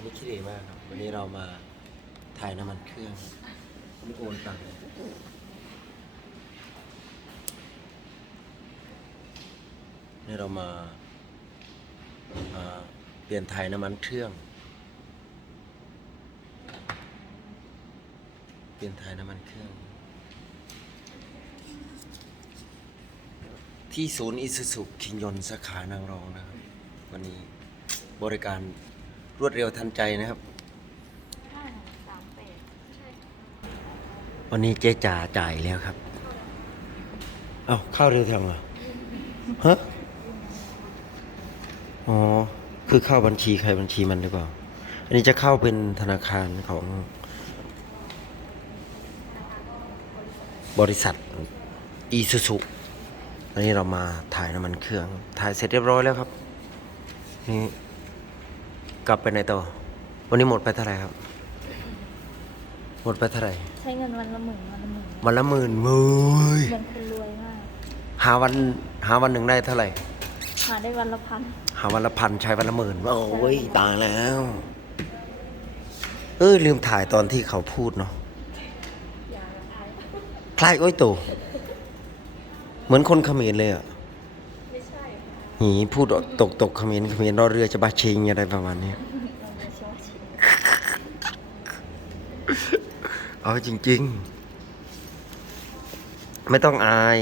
วันนี้คิดดีมากครับ วันนี้เรามาถ่ายน้ำมันเครื่องไม่โอนตังค์นี่เรามาอ่าเปลี่ยนถ่ายน้ำมันเครื่อง เปลี่ยนถ่ายน้ำมันเครื่อง ที่ศูนย์อิสุสุคิงยนสาขานางรองนะครับ วันนี้บริการ รวดเร็วทันใจนะครับห้าสามแปดใช่วันนี้เจ๊จ๋าจ่ายแล้วครับ เอ้าเข้าเร็วจังเหรอฮะอ๋อ คือเข้าบัญชีใครบัญชีมันหรือเปล่า อันนี้จะเข้าเป็นธนาคารของ บริษัทอีซูซุอันนี้เรามาถ่ายน้ำมันเครื่อง ถ่ายเสร็จเรียบร้อยแล้วครับ นี่ กลับไปไหนต่อ วันนี้หมดไปเท่าไหร่ครับ หมดไปเท่าไหร่ใช้เงินวันละหมื่นวันละหมื่นวันละหมื่นมืยเหมือนคนรวยมาก หาวันหาวันหนึ่งได้เท่าไหร่ หาได้วันละพัน หาวันละพันใช้วันละหมื่นโอ้ยตายแล้ว เออลืมถ่ายตอนที่เขาพูดเนาะอย่าอายคล้ายโอ้ยตู่เหมือนคนเขมรเลยอะไม่ใช่ค่ะ หีพูดตกตกเขมรเขมรรอเรือจะบาเชงอะไรประมาณนี้ไม่ใช่ว่าชิเอาจริง ๆ ไม่ต้องอาย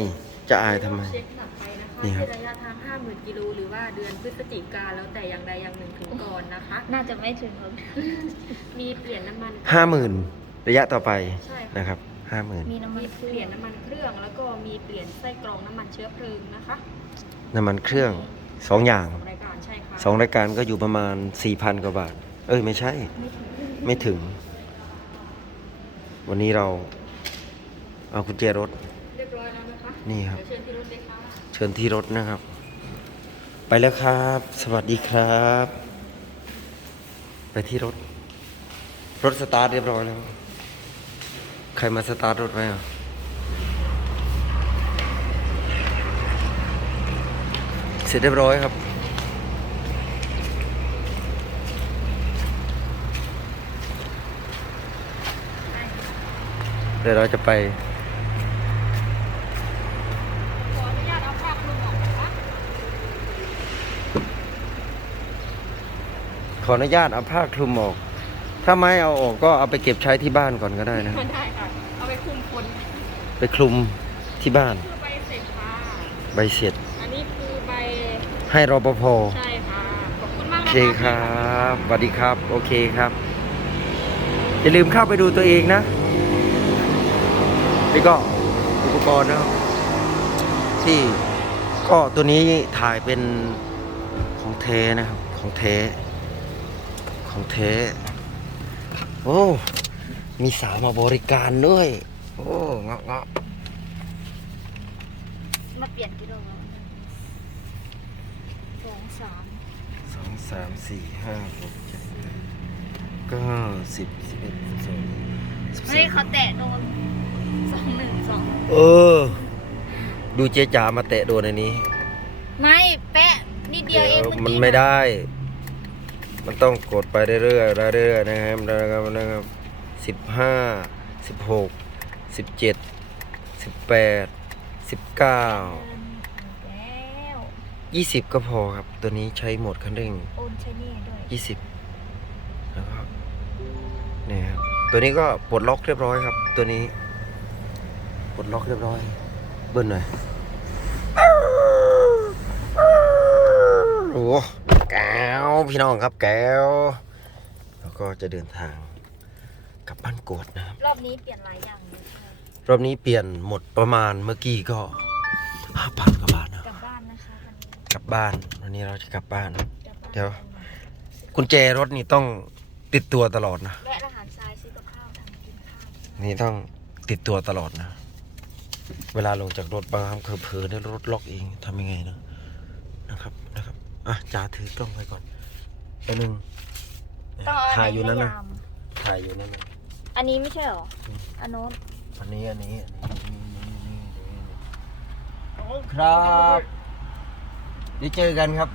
จะอายทำไม เช็คกลับไปนะคะนี่ครับที่ระยะทาง 50,000กิโลหรือว่าเดือนพฤศจิกาแล้วแต่อย่างใดอย่างหนึ่งถึงก่อนนะคะ น่าจะไม่ถึงหรอกมีเปลี่ยนน้ำมัน ห้าหมื่นระยะต่อไปใช่ค่ะ นะครับห้าหมื่นมีน้ำมันมีเปลี่ยนน้ำมันเครื่อง แล้วก็มีเปลี่ยนไส้กรองน้ำมันเชื้อเพลิงนะคะ น้ำมันเครื่องสองอย่างสองรายการใช่ค่ะสองรายการก็อยู่ประมาณสี่พันกว่าบาท เอ้ยไม่ใช่ไม่ถึงไม่ถึง วันนี้เราเอากุญแจรถ เรียบร้อยแล้วนะคะนี่ครับ เดี๋ยวเชิญที่รถเลยค่ะ เชิญที่รถนะครับ ไปแล้วครับ สวัสดีครับ ไปที่รถ รถสตาร์ทเรียบร้อยแล้ว ใครมาสตาร์ทรถไว้อะ เสร็จเรียบร้อยครับ เดี๋ยวเราจะไปขออนุญาตเอาภาพคลุมออกนะคะขออนุญาตเอาผ้าคลุมออก ถ้าไม่เอาออกก็เอาไปเก็บใช้ที่บ้านก่อนก็ได้นะมันได้ค่ะ เอาไปคลุมคน ไปคลุมที่บ้าน คือใบเสร็จค่ะ ใบเสร็จอันนี้คือใบ ให้รปภใช่ค่ะขอบคุณมากโอนะะเคครับสวัสดีครับ โอเคครับ อย่าลืมเข้าไปดูตัวเองนะ นี่ก็อุปกรณ์นะครับที่ก็ตัวนี้ถ่ายเป็นของเทนะครับ ของเท ของเท โอ้ มีสาวมาบริการด้วย โอ้ เงาะเงาะมาเปลี่ยนกิโลส สองสามสี่ห้าหกเจ็ดแปดเก้าสิบสิบเอ็ดสิบสองสิบไม่สาได้มเขาแตะโดนสองหนึ่งสองเออ ดูเจ๊จ๋ามาเตะโดนในนี้ ไม่แปะนิดเดียวเองมันไม่ได้ มันต้องกดไปเรื่อยๆเรื่อยๆนะครับนะครับนะครับสิบห้า สิบหก สิบเจ็ด สิบแปด สิบเก้า ยี่สิบก็พอครับ ตัวนี้ใช้โหมดคันเร่ง โอนใช้นี่ด้วย20 แล้วก็เนี่ครับ ตัวนี้ก็ปลดล็อกเรียบร้อยครับ ตัวนี้ ปลดล็อกเรียบร้อย เบิ้ลหน่อย โอ้โหแก้วพี่น้องครับแก้ว แล้วก็จะเดินทางกลับบ้านโกดนะครับ รอบนี้เปลี่ยนหลายอย่างรอบนี้เปลี่ยนหมดประมาณเมื่อกี้ก็ห้าพันกว่าบาทนะ กลับบ้าน วันนี้เราจะกลับบ้านกลับบ้าน เดี๋ยว กุญแจรถนี่ต้องติดตัวตลอดนะแวะอาหารทรายซื้อกับข้าวทำกินข้าวนี่ต้องติดตัวตลอดนะ เวลาลงจากรถบางครั้งเผลอๆเนี่ยรถล็อกเองทำยังไงนะนะครับนะครับอะจ่าถือกล้องไปก่อนไปหนึ่งต้องเอาถ่ายอยู่นั่นในะถ่ายอยู่นั่นนะอันนี้ไม่ใช่หรอ อันโน้นอันนี้อันนี้อันนี้ครับ เดี๋ยวเจอกันครับ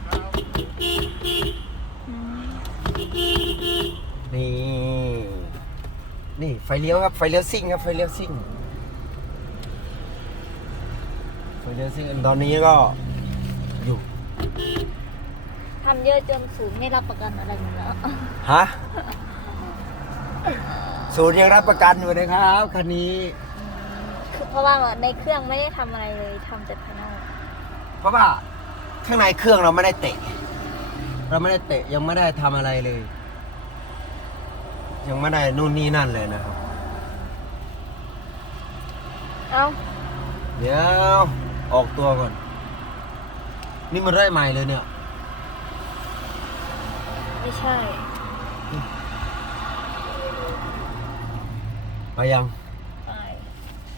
อืมไฟเลี้ยวครับ ไฟเลี้ยวซิ่งครับ ไฟเลี้ยวซิ่ง ไฟเลี้ยวซิ่งตอนนี้ก็อยู่ ทำเยอะจนศูนย์ไม่รับประกันอะไรหมดแล้ว ฮะ ศูนย์ยังรับประกันอยู่นะครับคันนี้ คือเพราะว่าในเครื่องไม่ได้ทำอะไรเลยทำแต่ภายนอกเพราะว่า ข้างในเครื่องเราไม่ได้เตะ เราไม่ได้เตะยังไม่ได้ทำอะไรเลย ยังไม่ได้นู่นนี่นั่นเลยนะครับ เอ้าเดี๋ยวออกตัวก่อน นี่มันได้ใหม่เลยเนี่ย ไม่ใช่ ไปยัง ไป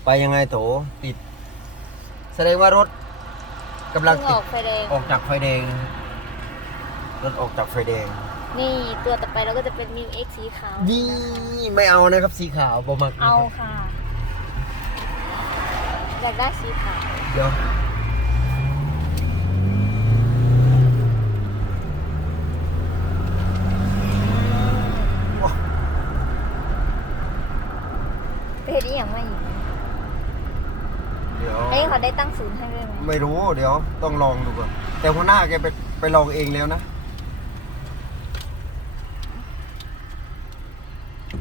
ไปยังไงโถติด แสดงว่ารถ กำลังเพิ่งติอดอกไฟแดง ออกจากไฟแดงนะครับรถออกจากไฟแดง นี่ตัวต่อไปเราก็จะเป็นมิวเอ็กสีขาว นี่ไม่เอานะครับสีขาวบอมักนะเอาครับค่ะ อยากได้สีขาว เดี๋ยว ไปเห็นอีกอย่างมาอีก เดี๋ยว ไอ้ยเขาได้ตั้งศูนย์ให้ด้วย ไหมไม่รู้เดี๋ยว ต้องลองดูก่อนแต่หัวหน้าแกไปไปลองเองแล้วนะ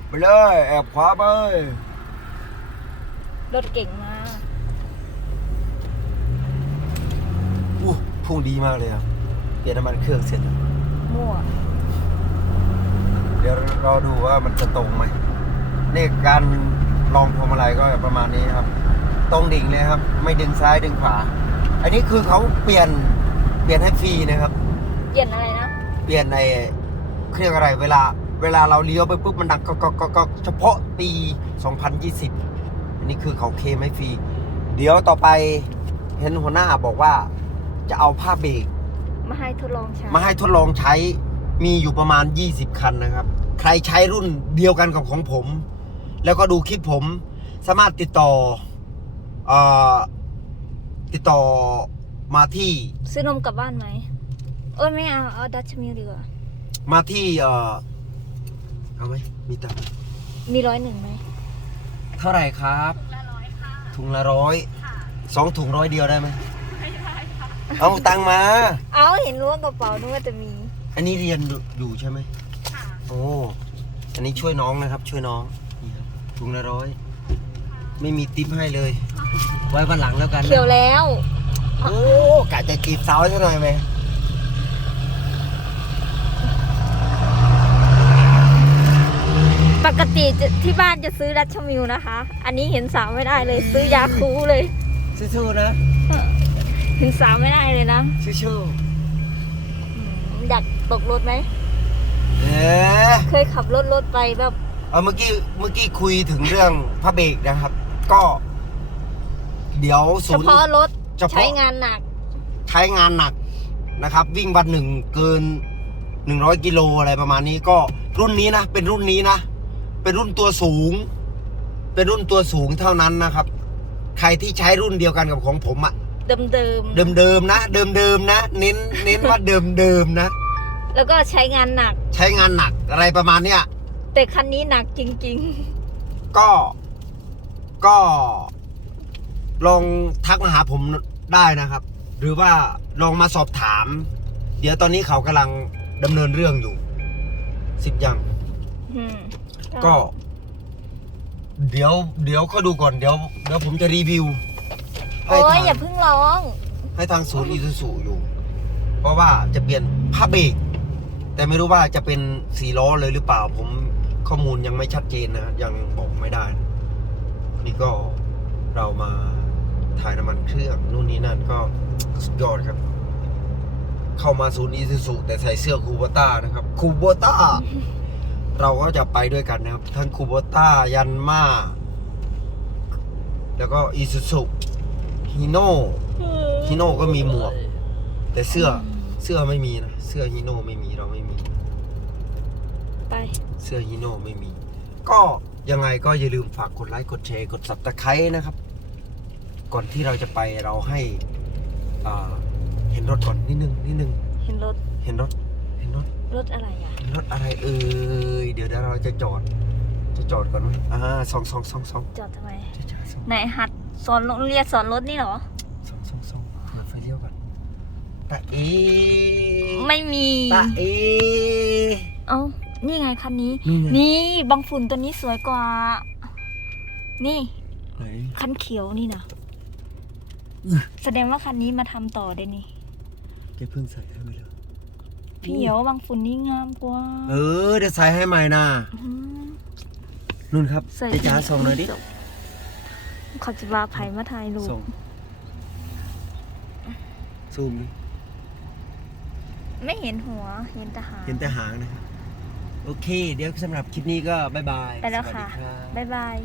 ไปเลย แอบขวาไปรถเก่งมากอู้พุ่งดีมากเลยครับเปลี่ยนน้ำมันเครื่องเสร็จแล้วมั่วเดี๋ยวรอดูว่ามันจะตรงไหมนี่การลองพวงมาลัยก็ประมาณนี้ครับ ตรงดิ่งเลยครับ ไม่ดึงซ้ายดึงขวา อันนี้คือเขาเปลี่ยนเปลี่ยนให้ฟรีนะครับ เปลี่ยนอะไรนะ เปลี่ยนในเครื่องอะไร เวลาเวลาเราเลี้ยวไปปุ๊บมันดังก็ก็ก็ก็เฉพาะปี 2020 อันนี้คือเขาเคลมให้ฟรี เดี๋ยวต่อไปเห็นหัวหน้าบอกว่าจะเอาผ้าเบรกมาให้ทดลองใช้ มาให้ทดลองใช้มีอยู่ประมาณ 20 คันนะครับ ใครใช้รุ่นเดียวกันกับของผม แล้วก็ดูคลิปผมสามารถติดต่อเอ่อ ติดต่อมาที่ซื้อนมกลับบ้านไหมเอ้ยไม่เอาเอาดัชมิลดีกว่า มาที่เอ่อเอาไหมมีตังค์ไหมมีร้อยหนึ่งไหมเท่าไหร่ครับละร้อยค่ะถุงละร้อยค่ะสองถุงร้อยเดียวได้ไหมไม่ได้ค่ะเอาตังค์มา เอาเห็นล้วงกระเป๋านึกว่าจะมี อันนี้เรียนอยู่ใช่ไหมค่ะโอ้ อันนี้ช่วยน้องนะครับ ช่วยน้องนี่ครับถุงละร้อย ไม่มีติปให้เลย ไว้วันหลังแล้วกันนะเขียวแล้ว โอ้กะจะจีบสาวซะหน่อยไหมปกติจะที่บ้านจะซื้อดัชมิลนะคะ อันนี้เห็นสาวไม่ได้เลยซื้อยาคูเลย สู้ๆนะเห็นสาวไม่ได้เลยนะสู้อืมอยากตกรถไหม ๆเอ๊ะเคยขับรถรถไปแบบ เอาเมื่อกี้เมื่อกี้คุยถึงเรื่องพระเบรกนะครับ ก็ เดี๋ยวศูเฉนย์ พาะรถเฉพาะ ใช้งานหนัก ใช้งานหนักนะครับ วิ่งวันหนึ่งเกินหนึ่งร้อยกิโลอะไรประมาณนี้ก็รุ่นนี้นะ เป็นรุ่นนี้นะ เป็นรุ่นตัวสูง เป็นรุ่นตัวสูงเท่านั้นนะครับ ใครที่ใช้รุ่นเดียวกันกับของผมอะเดิมเดิมๆนะ เดิมๆนะ เน้นเน้นว่าเดิมๆนะ ๆ แล้วก็ใช้งานหนัก ใช้งานหนักอะไรประมาณเนี้ย แต่คันนี้หนักจริง ก็ ก็ลองทักมาหาผมได้นะครับ หรือว่าลองมาสอบถาม เดี๋ยวตอนนี้เขากำลังดำเนินเรื่องอยู่สิบยังๆอืมก็ เดี๋ยว เดี๋ยวเขาดูก่อนเดี๋ยวเดี๋ยวผมจะรีวิวให้โอ้ยทางอย่าเพิ่งร้อง ให้ทางศูนย์อีซูซูอยู่ เพราะว่าจะเปลี่ยนผ้าเบรกแต่ไม่รู้ว่าจะเป็นสีล้อเลยหรือเปล่าผมข้อมูลยังไม่ชัดเจนนะยังบอกไม่ได้ นี่ก็เรามาถ่ายน้ำมันเครื่องนู่นนี่นั่นก็สุดยอดครับ เข้ามาศูนย์อีซูซูแต่ใส่เสื้อคูโบต้านะครับคูโบต้าเราก็จะไปด้วยกันนะครับ ทั้งคูโบต้ายันมาแล้วก็อีซูซูฮิโน่ฮิโน่ก็มีหมวก แต่เสื้อเสื้อไม่มีนะ เสื้อฮิโน่ไม่มีเราไม่มี ไป เสื้อฮีโน่ไม่มี ก็ ยังไงก็อย่าลืมฝากกดไลค์กดแชร์กด s ับตะไคร้นะครับ ก่อนที่เราจะไปเราให้อ่าเห็นรถก่อนนิดนึงนิดนึง เห็นรถ เห็นรถ เห็นรถ รถอะไรอะ เห็นรถอะไรเอ่ยเดี๋ยวเดี๋ยวเราจะจอด จะจอดก่อนไหมอ่าสองสองสองสองจอดทำไมจะจอดสองไหนหัดสอนโรงเรียนสอนรถนี่เหรอ สองสองสองเปิดไฟเลี้ยวก่อนตาเอไม่มีตาเอเอ้า นี่ไงคันนี้ นี่ไง นี่บางฝุ่นตัวนี้สวยกว่า นี่ ไหนคันเขียวนี่นะอื้อแสดงว่าคันนี้มาทำต่อได้นี่แกเพิ่งใส่ให้ไหมล่ะพี่เหียวบางฝุ่นนี่งามกว่าเออเดี๋ยวใส่ให้ใหม่นะอืมนุ่นครับใส่เจ๊จ๋าส่งหน่อยดิขอจิบาไผ่มาถ่ายรูปส่งซูมดิไม่เห็นหัวเห็นแต่หางเห็นแต่หางนะครับ โอเค เดี๋ยวสำหรับคลิปนี้ก็บายบายไปแล้วสสดีค่ะรับ บ๊ายบาย